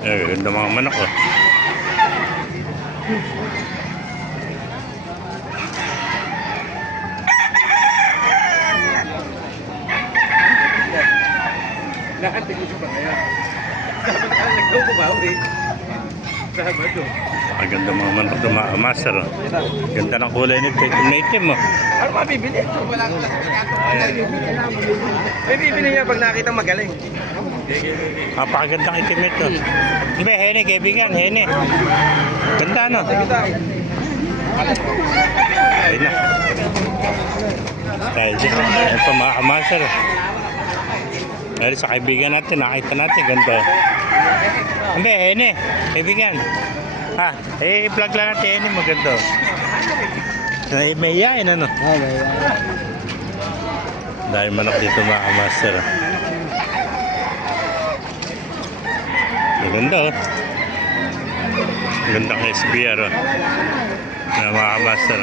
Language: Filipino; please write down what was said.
Ganda mga manok oh. Nahantig mo siya ba kaya? Sabi na nagdaw ko ba? Sabi ito. Ganda mga manok ito mga master oh. Ganda ng kulay nito. May itim oh. Ano mabibili? May bibili niya pag nakita magaling. Napakagandang itim ito. Di ba, hene, kaibigan, hene. Ganda, no? Ayun na. Dahil dyan, ayun pa mga kamaster. Dahil sa kaibigan natin, nakita natin, ganda. Hindi, hene, kaibigan. Ha, i-vlog lang natin, hene, maganda. May iyain, ano? Oo, may Dahil manok dito mga kamaster. Maganda oh. Magandang SBR oh. Na mga master.